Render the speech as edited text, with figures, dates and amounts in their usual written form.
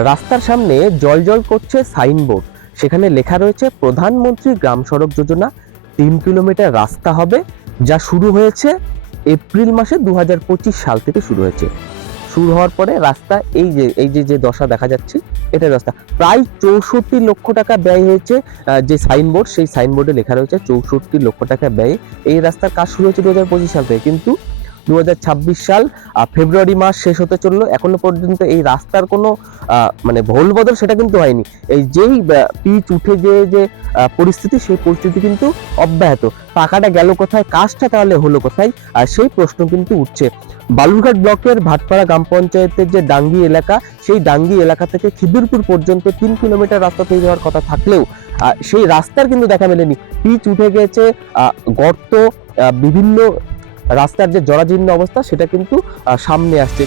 রাস্তার সামনে জল করছে সাইনবোর্ড, সেখানে লেখা রয়েছে প্রধানমন্ত্রী গ্রাম সড়ক যোজনা 3 কিলোমিটার রাস্তা হবে, যা শুরু হয়েছে এপ্রিল মাসে 2025 সাল থেকে শুরু হয়েছে। শুরু হওয়ার পরে রাস্তা এই যে দশা দেখা যাচ্ছে, এটা রাস্তা প্রায় 64 লক্ষ টাকা ব্যয় হয়েছে। যে সাইনবোর্ড, সেই সাইনবোর্ডে লেখা রয়েছে 64 লক্ষ টাকা ব্যয়ে এই রাস্তার কাজ শুরু হয়েছে 2025 সাল থেকে, কিন্তু 2026 সাল ফেব্রুয়ারি মাস শেষ হতে চললো, এখনো পর্যন্ত এই রাস্তার কোনো মানে ভোল বদল সেটা কিন্তু হয়নি। এই যেই পিচ উঠে যে পরিস্থিতি, সেই পরিস্থিতি কিন্তু অব্যাহত। টাকাটা গেল কোথায়, কাজটা তাহলে হলো কোথায়, আর সেই প্রশ্ন কিন্তু উঠছে। বালুরঘাট ব্লকের ভাটপাড়া গ্রাম পঞ্চায়েতের যে ডাঙ্গি এলাকা, সেই ডাঙ্গি এলাকা থেকে খিদিরপুর পর্যন্ত 3 কিলোমিটার রাস্তা তৈরি হওয়ার কথা থাকলেও সেই রাস্তার কিন্তু দেখা মেলেনি। পিচ উঠে গেছে, গর্ত, বিভিন্ন রাস্তার যে জরাজীর্ণ অবস্থা সেটা কিন্তু সামনে আসছে।